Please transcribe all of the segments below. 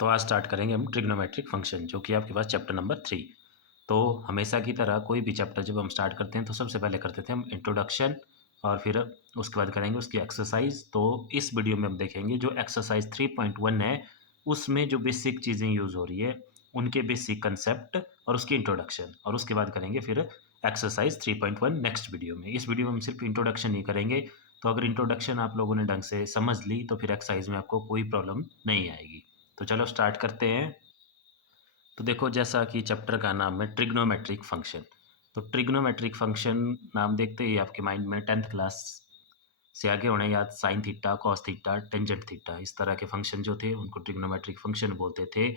तो आज स्टार्ट करेंगे हम ट्रिग्नोमेट्रिक फंक्शन, जो कि आपके पास चैप्टर नंबर 3। तो हमेशा की तरह कोई भी चैप्टर जब हम स्टार्ट करते हैं तो सबसे पहले करते थे हम इंट्रोडक्शन, और फिर उसके बाद करेंगे उसकी एक्सरसाइज। तो इस वीडियो में हम देखेंगे जो एक्सरसाइज 3.1 है, उसमें जो बेसिक चीज़ें यूज़ हो रही है, उनके बेसिक कंसेप्ट और उसकी इंट्रोडक्शन, और उसके बाद करेंगे फिर एक्सरसाइज 3.1 नेक्स्ट वीडियो में। इस वीडियो में हम सिर्फ इंट्रोडक्शन ही करेंगे। तो अगर इंट्रोडक्शन आप लोगों ने ढंग से समझ ली तो फिर एक्सरसाइज में आपको कोई प्रॉब्लम नहीं आएगी। तो चलो स्टार्ट करते हैं। तो देखो, जैसा कि चैप्टर का नाम है ट्रिग्नोमेट्रिक फंक्शन, तो ट्रिग्नोमेट्रिक फंक्शन नाम देखते ही आपके माइंड में 10th क्लास से आगे होने याद sine theta, cos theta, tangent theta, इस तरह के फंक्शन जो थे उनको ट्रिग्नोमेट्रिक फंक्शन बोलते थे।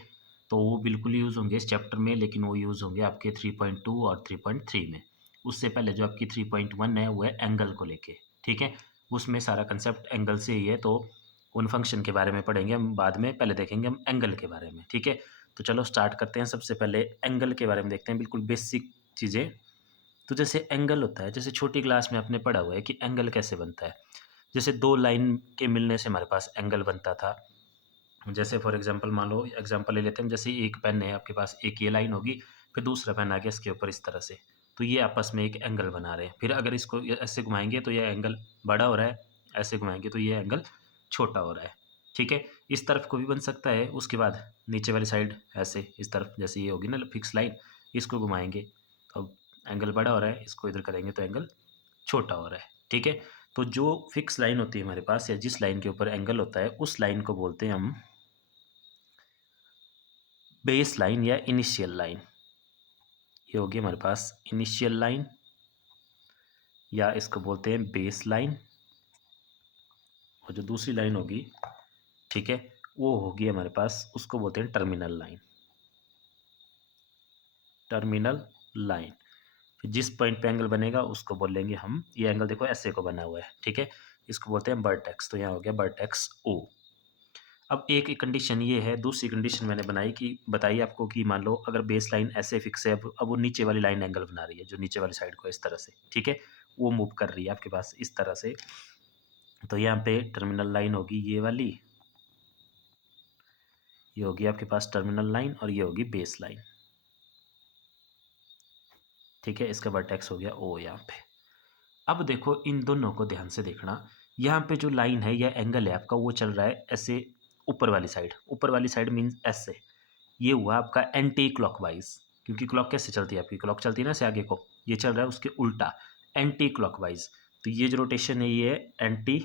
तो वो बिल्कुल यूज़ होंगे इस चैप्टर में, लेकिन वो यूज़ होंगे आपके 3.2 और 3.3 में। उससे पहले जो आपकी 3.1 है वो है एंगल को लेके, ठीक है। उसमें सारा कंसेप्ट एंगल से ही है, तो उन फंक्शन के बारे में पढ़ेंगे हम बाद में, पहले देखेंगे हम एंगल के बारे में, ठीक है। तो चलो स्टार्ट करते हैं। सबसे पहले एंगल के बारे में देखते हैं, बिल्कुल बेसिक चीज़ें। तो जैसे एंगल होता है, जैसे छोटी क्लास में आपने पढ़ा हुआ है कि एंगल कैसे बनता है। जैसे दो लाइन के मिलने से हमारे पास एंगल बनता था। जैसे फॉर एग्जांपल मान लो, एग्जांपल ले लेते हैं, जैसे एक पेन है आपके पास, एक ये लाइन होगी, फिर दूसरा पेन आ गया इसके ऊपर इस तरह से, तो ये आपस में एक एंगल बना रहे हैं। फिर अगर इसको ऐसे घुमाएंगे तो ये एंगल बड़ा हो रहा है, ऐसे घुमाएंगे तो ये एंगल छोटा हो रहा है, ठीक है। इस तरफ को भी बन सकता है। उसके बाद नीचे वाली साइड ऐसे, इस तरफ जैसे ये होगी ना फिक्स लाइन, इसको घुमाएंगे तो एंगल बड़ा हो रहा है, इसको इधर करेंगे तो एंगल छोटा हो रहा है, ठीक है। तो जो फिक्स लाइन होती है हमारे पास, या जिस लाइन के ऊपर एंगल होता है, उस लाइन को बोलते हैं हम बेस लाइन या इनिशियल लाइन। ये होगी हमारे पास इनिशियल लाइन, या इसको बोलते हैं बेस लाइन। और जो दूसरी लाइन होगी, ठीक है, वो होगी हमारे पास, उसको बोलते हैं टर्मिनल लाइन। टर्मिनल लाइन, जिस पॉइंट पे एंगल बनेगा उसको बोलेंगे हम, ये एंगल देखो ऐसे को बना हुआ है, ठीक है, इसको बोलते हैं वर्टेक्स। तो यहाँ हो गया वर्टेक्स ओ। अब एक कंडीशन ये है, दूसरी कंडीशन मैंने बनाई कि बताइए आपको कि मान लो अगर बेस लाइन ऐसे फिक्स है, अब वो नीचे वाली लाइन एंगल बना रही है, जो नीचे वाली साइड को इस तरह से, ठीक है, वो मूव कर रही है आपके पास इस तरह से। तो यहाँ पे टर्मिनल लाइन होगी ये वाली, ये होगी आपके पास टर्मिनल लाइन, और ये होगी बेस लाइन, ठीक है। इसका वर्टेक्स हो गया ओ यहाँ पे। अब देखो इन दोनों को ध्यान से देखना। यहाँ पे जो लाइन है या एंगल है आपका, वो चल रहा है ऐसे ऊपर वाली साइड। ऊपर वाली साइड मीन्स ऐसे, ये हुआ आपका एंटी क्लॉकवाइज, क्योंकि क्लॉक कैसे चलती है आपकी, क्लॉक चलती है ना से आगे को, ये चल रहा है उसके उल्टा, एंटी क्लॉकवाइज। तो ये जो रोटेशन है ये है एंटी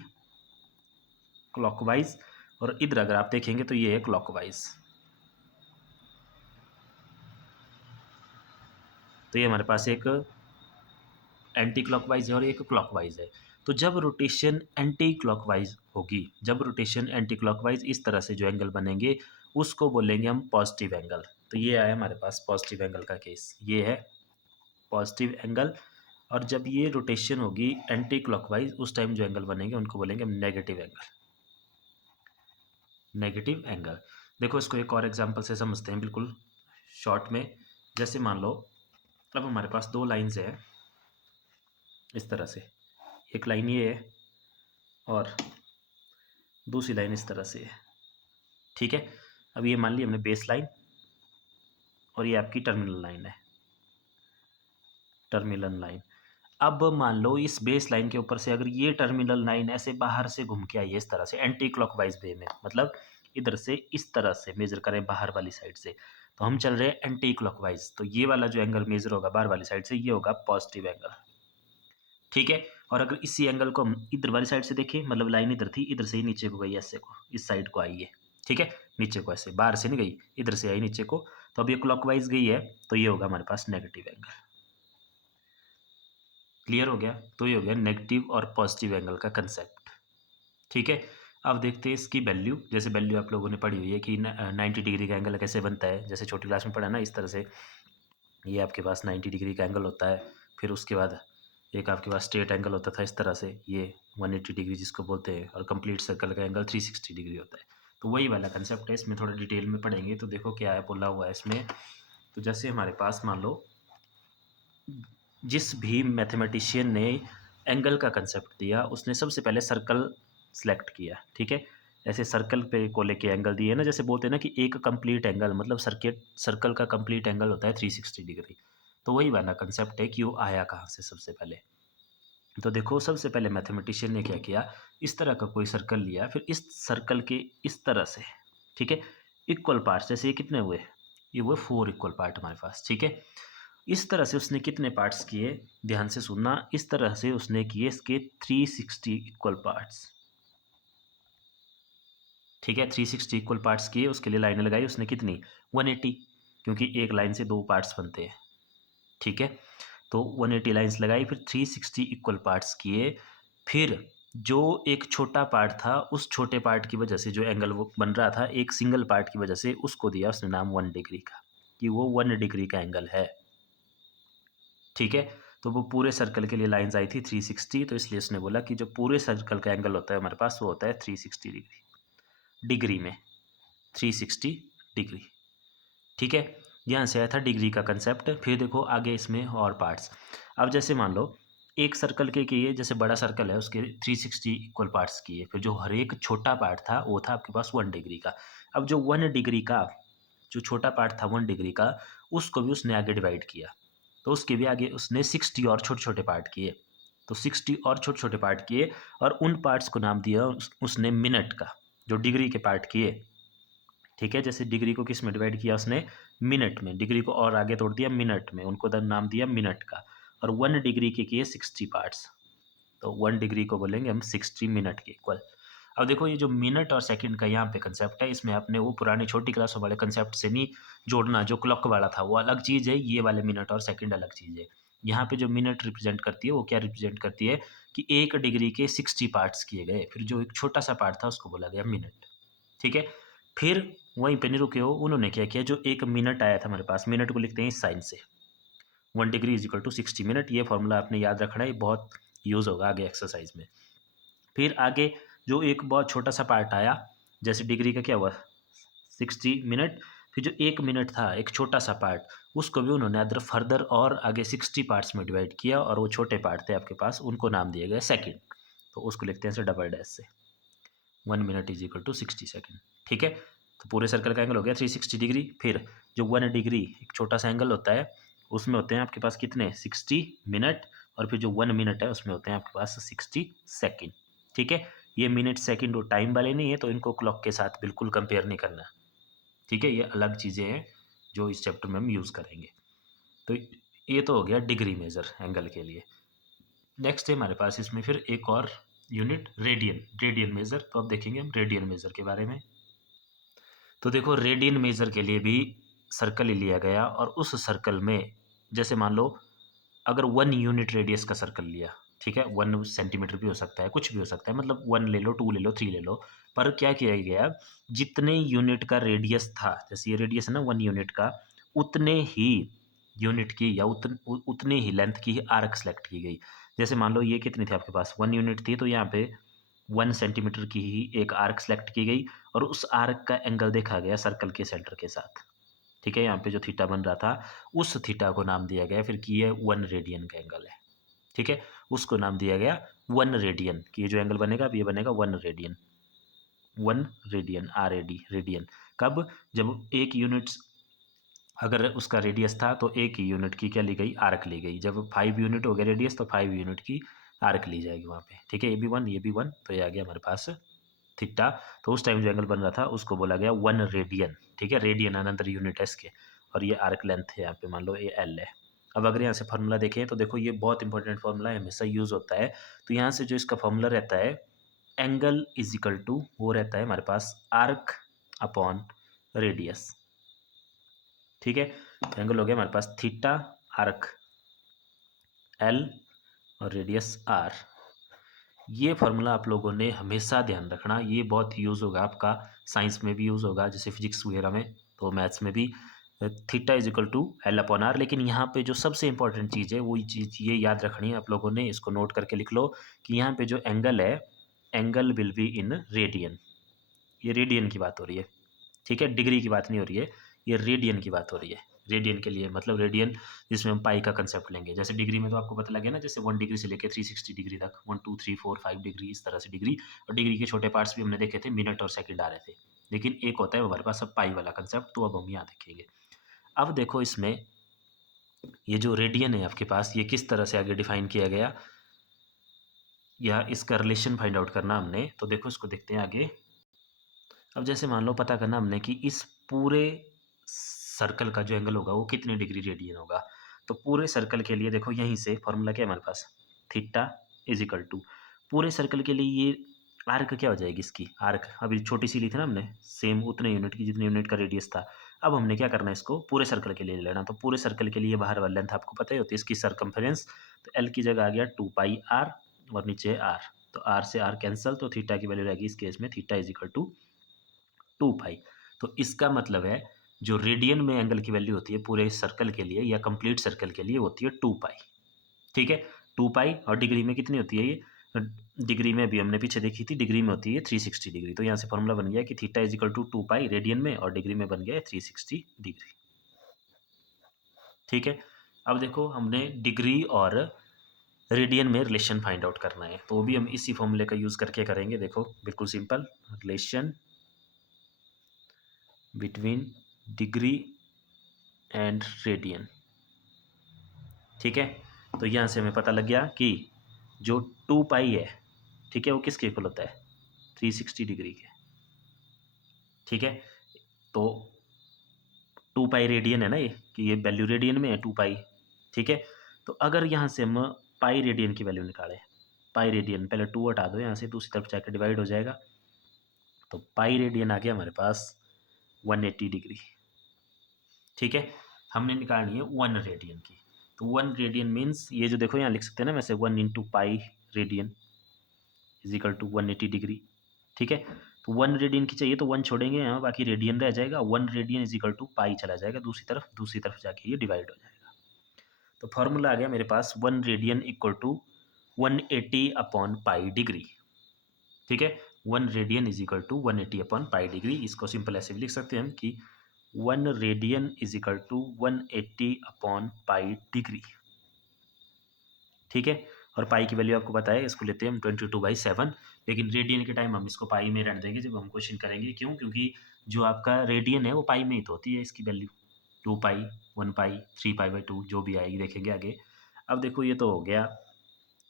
क्लॉकवाइज, और इधर अगर आप देखेंगे तो ये है क्लॉकवाइज। तो ये हमारे पास एक एंटी क्लॉकवाइज है और एक क्लॉकवाइज है। तो जब रोटेशन एंटी क्लॉकवाइज होगी, जब रोटेशन एंटी क्लॉकवाइज, इस तरह से जो एंगल बनेंगे उसको बोलेंगे हम पॉजिटिव एंगल। तो ये आया हमारे पास पॉजिटिव एंगल का केस, ये है पॉजिटिव एंगल। और जब ये रोटेशन होगी एंटी क्लॉकवाइज, उस टाइम जो एंगल बनेंगे उनको बोलेंगे हम नेगेटिव एंगल। Negative angle. देखो इसको एक और एग्जांपल से समझते हैं बिल्कुल शॉर्ट में। जैसे मान लो अब हमारे पास दो लाइंस है इस तरह से, एक लाइन ये है और दूसरी लाइन इस तरह से है, ठीक है। अब ये मान ली हमने बेस लाइन, और ये आपकी टर्मिनल लाइन है, टर्मिनल लाइन। अब मान लो इस बेस लाइन के ऊपर से अगर ये टर्मिनल लाइन ऐसे बाहर से घूम के आई है इस तरह से एंटी क्लॉकवाइज वे में, मतलब इधर से इस तरह से मेजर करें बाहर वाली साइड से, तो हम चल रहे हैं एंटी क्लॉकवाइज। तो ये वाला जो एंगल मेजर होगा बाहर वाली साइड से, ये होगा पॉजिटिव एंगल, ठीक है। और अगर इसी एंगल को हम इधर वाली साइड से देखें, मतलब लाइन इधर थी, इधर से ही नीचे को गई, ऐसे को इस साइड को आई है, ठीक है, नीचे को ऐसे बाहर से नहीं गई, इधर से आई नीचे को, तो अब ये क्लॉकवाइज गई है, तो ये होगा हमारे पास नेगेटिव एंगल। क्लियर हो गया। तो ये हो गया नेगेटिव और पॉजिटिव एंगल का कंसेप्ट, ठीक है। अब देखते हैं इसकी वैल्यू। जैसे वैल्यू आप लोगों ने पढ़ी हुई है कि 90 डिग्री का एंगल कैसे बनता है, जैसे छोटी क्लास में पढ़ा ना इस तरह से, ये आपके पास 90 डिग्री का एंगल होता है। फिर उसके बाद एक आपके पास स्ट्रेट एंगल होता था इस तरह से, ये 180 डिग्री जिसको बोलते हैं, और कंप्लीट सर्कल का एंगल 360 डिग्री होता है। तो वही वाला कंसेप्ट है, इसमें थोड़ा डिटेल में पढ़ेंगे। तो देखो क्या है बोला हुआ है इसमें। तो जैसे हमारे पास मान लो जिस भी मैथमेटिशियन ने एंगल का कंसेप्ट दिया, उसने सबसे पहले सर्कल सेलेक्ट किया, ठीक है। ऐसे सर्कल पे को लेके एंगल दिए ना, जैसे बोलते हैं ना कि एक कंप्लीट एंगल, मतलब सर्कल का कंप्लीट एंगल होता है 360 डिग्री। तो वही वाला कंसेप्ट है कि वो आया कहाँ से सबसे पहले। तो देखो सबसे पहले मैथमेटिशियन ने क्या किया, इस तरह का कोई सर्कल लिया, फिर इस सर्कल के इस तरह से, ठीक है, इक्वल पार्ट्स, जैसे ये कितने हुए, ये हुए 4 इक्वल पार्ट हमारे पास, ठीक है। इस तरह से उसने कितने पार्ट्स किए, ध्यान से सुनना, इस तरह से उसने किए इसके 360 इक्वल पार्ट्स, ठीक है। 360 इक्वल पार्ट्स किए, उसके लिए लाइनें लगाई उसने कितनी, 180, क्योंकि एक लाइन से 2 पार्ट्स बनते हैं, ठीक है। तो 180 लाइन्स लगाई, फिर 360 इक्वल पार्ट्स किए, फिर जो एक छोटा पार्ट था उस छोटे पार्ट की वजह से जो एंगल वो बन रहा था एक सिंगल पार्ट की वजह से, उसको दिया उसने नाम 1 डिग्री का, कि वो 1 डिग्री का एंगल है, ठीक है। तो वो पूरे सर्कल के लिए लाइंस आई थी 360, तो इसलिए उसने बोला कि जो पूरे सर्कल का एंगल होता है हमारे पास वो होता है 360 डिग्री, डिग्री में 360 डिग्री, ठीक है। यहाँ से आया था डिग्री का कंसेप्ट। फिर देखो आगे इसमें और पार्ट्स। अब जैसे मान लो एक सर्कल के किए, जैसे बड़ा सर्कल है उसके 360 इक्वल पार्ट्स किए, फिर जो हर एक छोटा पार्ट था वो था आपके पास 1 डिग्री का। अब जो 1 डिग्री का जो छोटा पार्ट था 1 डिग्री का, उसको भी उसने आगे डिवाइड किया, तो उसके भी आगे उसने 60 और छोटे छोटे पार्ट किए, तो 60 और छोटे छोटे पार्ट किए, और उन पार्ट्स को नाम दिया उसने मिनट का, जो डिग्री के पार्ट किए, ठीक है। जैसे डिग्री को किस में डिवाइड किया उसने, मिनट में, डिग्री को और आगे तोड़ दिया मिनट में, उनको नाम दिया मिनट का, और 1 डिग्री के किए 60 पार्ट्स, तो 1 डिग्री को बोलेंगे हम 60 मिनट के इक्वल। अब देखो ये जो मिनट और सेकंड का यहाँ पे कंसेप्ट है, इसमें आपने वो पुरानी छोटी क्लासों वाले कंसेप्ट से नहीं जोड़ना, जो क्लॉक वाला था वो अलग चीज़ है, ये वाले मिनट और सेकंड अलग चीज़ है। यहाँ पे जो मिनट रिप्रेजेंट करती है वो क्या रिप्रेजेंट करती है, कि 1 डिग्री के 60 पार्ट्स किए गए, फिर जो एक छोटा सा पार्ट था उसको बोला गया मिनट, ठीक है। फिर वहीं पे नहीं रुके हो, उन्होंने क्या किया, जो एक मिनट आया था हमारे पास, मिनट को लिखते हैं इस साइन से, 1 degree is equal to 60 minute, ये फॉर्मूला आपने याद रखना है, ये बहुत यूज़ होगा आगे एक्सरसाइज में। फिर आगे जो एक बहुत छोटा सा पार्ट आया, जैसे डिग्री का क्या हुआ 60 मिनट, फिर जो 1 मिनट था एक छोटा सा पार्ट, उसको भी उन्होंने अदर फर्दर और आगे 60 पार्ट्स में डिवाइड किया, और वो छोटे पार्ट थे आपके पास, उनको नाम दिए गए सेकेंड, तो उसको लिखते हैं ऐसे डबल डैश से, 1 minute is equal to 60 second, ठीक है। तो पूरे सर्कल का एंगल हो गया 360 डिग्री। फिर जो 1 डिग्री एक छोटा सा एंगल होता है, उसमें होते हैं आपके पास कितने 60 मिनट, और फिर जो 1 मिनट है उसमें होते हैं आपके पास 60 सेकेंड, ठीक है। ये मिनट सेकेंड वो टाइम वाले नहीं है, तो इनको क्लॉक के साथ बिल्कुल कंपेयर नहीं करना, ठीक है, ये अलग चीज़ें हैं जो इस चैप्टर में हम यूज़ करेंगे। तो ये तो हो गया डिग्री मेजर एंगल के लिए। नेक्स्ट है हमारे पास इसमें फिर एक और यूनिट रेडियन, रेडियन मेजर। तो अब देखेंगे हम रेडियन मेजर के बारे में। तो देखो रेडियन मेजर के लिए भी सर्कल ही लिया गया, और उस सर्कल में जैसे मान लो अगर 1 यूनिट रेडियस का सर्कल लिया, ठीक है, 1 सेंटीमीटर भी हो सकता है, कुछ भी हो सकता है, मतलब 1 ले लो, 2 ले लो, 3 ले लो, पर क्या किया गया, जितने यूनिट का रेडियस था, जैसे ये रेडियस है ना 1 यूनिट का, उतने ही यूनिट की या उतने ही लेंथ की आर्क सेलेक्ट की गई। जैसे मान लो ये कितनी थी आपके पास 1 यूनिट थी, तो यहाँ पे 1 सेंटीमीटर की ही एक आर्क सेलेक्ट की गई, और उस आर्क का एंगल देखा गया सर्कल के सेंटर के साथ, ठीक है। यहाँ पे जो थीटा बन रहा था, उस थीटा को नाम दिया गया फिर कि ये 1 रेडियन का एंगल है, ठीक है। उसको नाम दिया गया 1 रेडियन, कि ये जो एंगल बनेगा अब ये बनेगा 1 रेडियन, 1 रेडियन, RAD रेडियन। कब, जब एक यूनिट अगर उसका रेडियस था तो एक ही यूनिट की क्या ली गई, आर्क ली गई। जब 5 यूनिट हो गया रेडियस तो 5 यूनिट की आर्क ली जाएगी वहाँ पे, ठीक है। ये भी 1 ये भी 1, तो ये आ गया हमारे पास थीटा। तो उस टाइम जो एंगल बन रहा था उसको बोला गया 1 रेडियन, ठीक है। रेडियन अनदर यूनिट है इसके, और ये आर्क लेंथ है यहाँ पे, मान लो ये L है। अब अगर यहाँ से फार्मूला देखें तो देखो ये बहुत इंपॉर्टेंट फार्मूला है, हमेशा यूज़ होता है। तो यहाँ से जो इसका फार्मूला रहता है, एंगल इज इक्वल टू वो रहता है हमारे पास आर्क अपॉन रेडियस, ठीक है। एंगल हो गया हमारे पास थीटा, आर्क L और रेडियस R। ये फार्मूला आप लोगों ने हमेशा ध्यान रखना, ये बहुत यूज़ होगा आपका, साइंस में भी यूज़ होगा, जैसे फिजिक्स वगैरह में, तो मैथ्स में भी। Theta is equal to L अपॉन R। लेकिन यहाँ पे जो सबसे इंपॉर्टेंट चीज़ है वो चीज़ ये याद रखनी है आप लोगों ने, इसको नोट करके लिख लो कि यहाँ पे जो एंगल है, angle will be in radian, ये रेडियन की बात हो रही है, ठीक है, डिग्री की बात नहीं हो रही है, ये रेडियन की बात हो रही है, रेडियन के लिए, मतलब रेडियन जिसमें हम पाई का कंसेप्ट लेंगे। जैसे डिग्री में तो आपको पता लगे ना, जैसे 1 डिग्री से लेके 360 डिग्री तक, 1 2 3 4 5 डिग्री, इस तरह से डिग्री। और डिग्री के छोटे पार्ट्स भी हमने देखे थे, मिनट और सेकंड आ रहे थे। लेकिन एक होता है वो हमारे पास अब पाई वाला कंसेप्ट, तो अब हम यहाँ देखेंगे। अब देखो इसमें ये जो रेडियन है आपके पास, ये किस तरह से आगे डिफाइन किया गया, या इसका रिलेशन फाइंड आउट करना हमने। तो देखो इसको देखते हैं आगे। अब जैसे मान लो पता करना हमने कि इस पूरे सर्कल का जो एंगल होगा वो कितनी डिग्री रेडियन होगा। तो पूरे सर्कल के लिए देखो यहीं से फॉर्मूला क्या है हमारे पास, थीटा इज इक्वल टू, पूरे सर्कल के लिए ये आर्क क्या हो जाएगी, इसकी आर्क अभी छोटी सी ली थी ना हमने, सेम उतने यूनिट की जितने यूनिट का रेडियस था। अब हमने क्या करना है, इसको पूरे सर्कल के लिए लेना। तो पूरे सर्कल के लिए बाहर वाली लेंथ आपको पता ही होती है, इसकी सर्कमफेरेंस। तो एल की जगह आ गया 2 पाई आर, और नीचे आर, तो आर से आर कैंसल, तो थीटा की वैल्यू रहेगी इस केस में थीटा इज इक्वल टू 2 पाई। तो इसका मतलब है जो रेडियन में एंगल की वैल्यू होती है पूरे सर्कल के लिए या कंप्लीट सर्कल के लिए होती है 2 पाई। ठीक है, 2 पाई। और डिग्री में कितनी होती है ये, डिग्री में भी हमने पीछे देखी थी, डिग्री में होती है 360 डिग्री। तो यहाँ से फॉर्मूला बन गया कि theta is equal to 2 pi radian में, और डिग्री में बन गया है 360 डिग्री। ठीक है, अब देखो हमने डिग्री और रेडियन में रिलेशन फाइंड आउट करना है, तो वो भी हम इसी फॉर्मूले का यूज़ करके करेंगे। देखो बिल्कुल simple, relation between degree and radian. ठीक है, तो यहाँ से हमें पता लग गया कि जो 2 पाई है, ठीक है, वो किसके इक्वल होता है, 360 डिग्री के। ठीक है, तो 2 पाई रेडियन है ना ये, कि ये वैल्यू रेडियन में है 2 पाई। ठीक है, तो अगर यहाँ से हम पाई रेडियन की वैल्यू निकालें, पाई रेडियन, पहले 2 हटा दो यहाँ से, दूसरी तरफ जाकर डिवाइड हो जाएगा। तो पाई रेडियन आ गया हमारे पास 180 डिग्री। ठीक है, हमने निकालनी है 1 रेडियन की। तो 1 रेडियन मीन्स ये जो देखो यहाँ लिख सकते हैं ना वैसे, 1 into pi radian is equal to 180 degree. ठीक है, तो 1 रेडियन की चाहिए तो 1 छोड़ेंगे यहाँ, बाकी रेडियन रह जाएगा। 1 रेडियन इज इक्वल टू पाई चला जाएगा दूसरी तरफ जाके ये डिवाइड हो जाएगा। तो फॉर्मूला आ गया मेरे पास 1 radian equal to 180 upon pi degree. ठीक है, 1 radian is equal to 180 upon pi degree. इसको सिंपल ऐसे भी लिख सकते हैं हम कि 1 radian is equal to 180 upon pi degree. ठीक है, और पाई की वैल्यू आपको पता है, इसको लेते हैं हम 22/7। लेकिन रेडियन के टाइम हम इसको पाई में रहने देंगे जब हम क्वेश्चन करेंगे। क्यों, क्योंकि जो आपका रेडियन है वो पाई में ही तो होती है, इसकी वैल्यू 2 पाई, 1 पाई, 3 पाई/2 जो भी आएगी देखेंगे आगे। अब देखो ये तो हो गया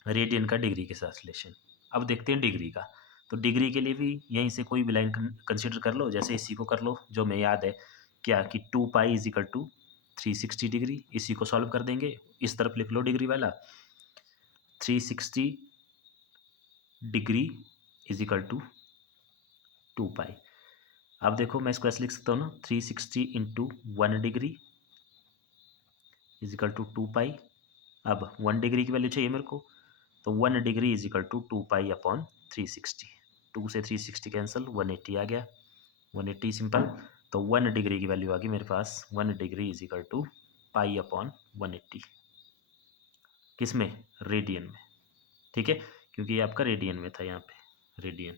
रेडियन का डिग्री के साथ रिलेशन। अब देखते हैं डिग्री का। तो डिग्री के लिए भी यहीं से कोई भी लाइन कंसिडर कर लो, जैसे इसी को कर लो जो हमें याद है क्या, कि 2 pi is equal to 360 degree. इसी को सॉल्व कर देंगे, इस तरफ लिख लो डिग्री वाला, 360 degree is equal to 2 pi. अब देखो मैं इसको ऐसे लिख सकता हूँ ना, 360 into 1 degree is equal to 2 pi. अब 1 डिग्री की वैल्यू चाहिए मेरे को, तो 1 degree is equal to 2 pi upon 360। 2 से 360 कैंसिल, 180 आ गया, 180 सिंपल। तो 1 डिग्री की वैल्यू आ गई मेरे पास, 1 degree is equal to pi upon 180। किस में, रेडियन में। ठीक है, क्योंकि ये आपका रेडियन में था, यहाँ पे रेडियन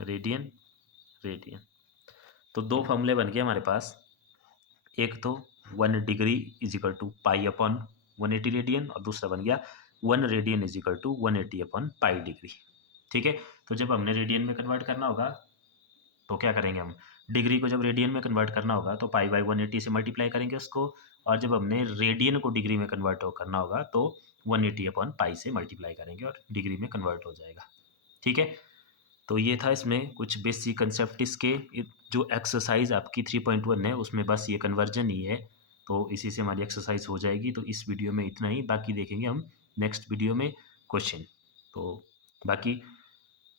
रेडियन रेडियन। तो दो फॉर्मूले बन गए हमारे पास, एक तो 1 degree is equal to pi upon 180 radian, और दूसरा बन गया 1 radian is equal to 180 upon pi degree. ठीक है, तो जब हमने रेडियन में कन्वर्ट करना होगा तो क्या करेंगे हम, डिग्री को जब रेडियन में कन्वर्ट करना होगा तो पाई बाई 180 से मल्टीप्लाई करेंगे उसको, और जब हमने रेडियन को डिग्री में कन्वर्ट करना होगा तो 180 अपॉन पाई से मल्टीप्लाई करेंगे और डिग्री में कन्वर्ट हो जाएगा। ठीक है, तो ये था इसमें कुछ बेसिक कंसेप्ट इसके। जो एक्सरसाइज आपकी 3.1 है उसमें बस ये कन्वर्जन ही है, तो इसी से हमारी एक्सरसाइज हो जाएगी। तो इस वीडियो में इतना ही, बाकी देखेंगे हम नेक्स्ट वीडियो में क्वेश्चन। तो बाकी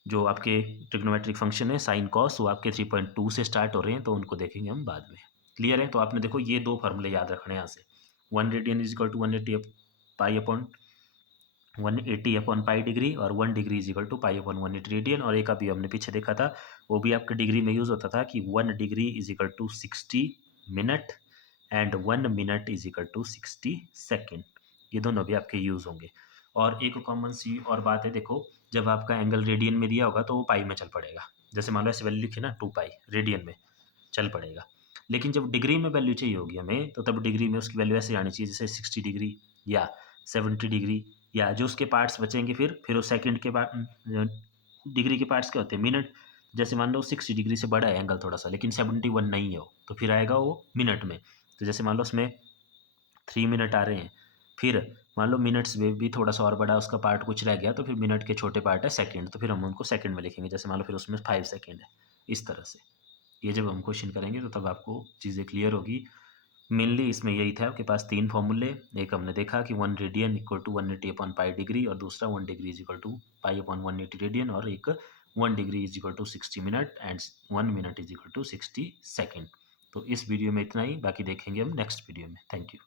जो आपके ट्रिग्नोमेट्रिक फंक्शन है साइन कॉस, वो आपके 3.2 से स्टार्ट हो रहे हैं, तो उनको देखेंगे हम बाद में। क्लियर है, तो आपने देखो ये दो फार्मूले याद रखने हैं यहाँ से, 1 radian is equal to 180 pi upon 180 upon pi degree, और 1 degree is equal to pi upon 180 radian. और एक अभी हमने पीछे देखा था, वो भी आपके डिग्री में यूज़ होता था कि 1 degree is equal to 60 minute and 1 minute is equal to 60 second. ये दोनों भी आपके यूज़ होंगे। और एक कॉमन सी और बात है, देखो जब आपका एंगल रेडियन में दिया होगा तो वो पाई में चल पड़ेगा। जैसे मान लो ऐसे वैल्यू लिखी ना 2 पाई रेडियन में चल पड़ेगा। लेकिन जब डिग्री में वैल्यू चाहिए होगी हमें, तो तब डिग्री में उसकी वैल्यू ऐसे आनी चाहिए जैसे 60 डिग्री या 70 डिग्री, या जो उसके पार्ट्स बचेंगे फिर उस सेकंड के बाद डिग्री के पार्ट्स क्या होते हैं, मिनट। जैसे मान लो 60 डिग्री से बड़ा है एंगल थोड़ा सा, लेकिन 71 नहीं है वो, तो फिर आएगा वो मिनट में। तो जैसे मान लो उसमें 3 मिनट आ रहे हैं, फिर मान लो मिनट्स में भी थोड़ा सा और बड़ा उसका पार्ट कुछ रह गया, तो फिर मिनट के छोटे पार्ट है सेकंड, तो फिर हम उनको सेकंड में लिखेंगे। जैसे मान लो फिर उसमें 5 सेकंड है, इस तरह से। ये जब हम क्वेश्चन करेंगे तो तब आपको चीज़ें क्लियर होगी। मेनली इसमें यही था, आपके पास 3 फॉर्मूले। एक हमने देखा कि 1 रेडियन इक्वल टू 180/पाई डिग्री, और दूसरा 1 डिग्री इज इक्वल टू पाई/180 रेडियन, और एक 1 degree is equal to 60 minute and 1 minute is equal to 60 second. तो इस वीडियो में इतना ही, बाकी देखेंगे हम नेक्स्ट वीडियो में। Thank you.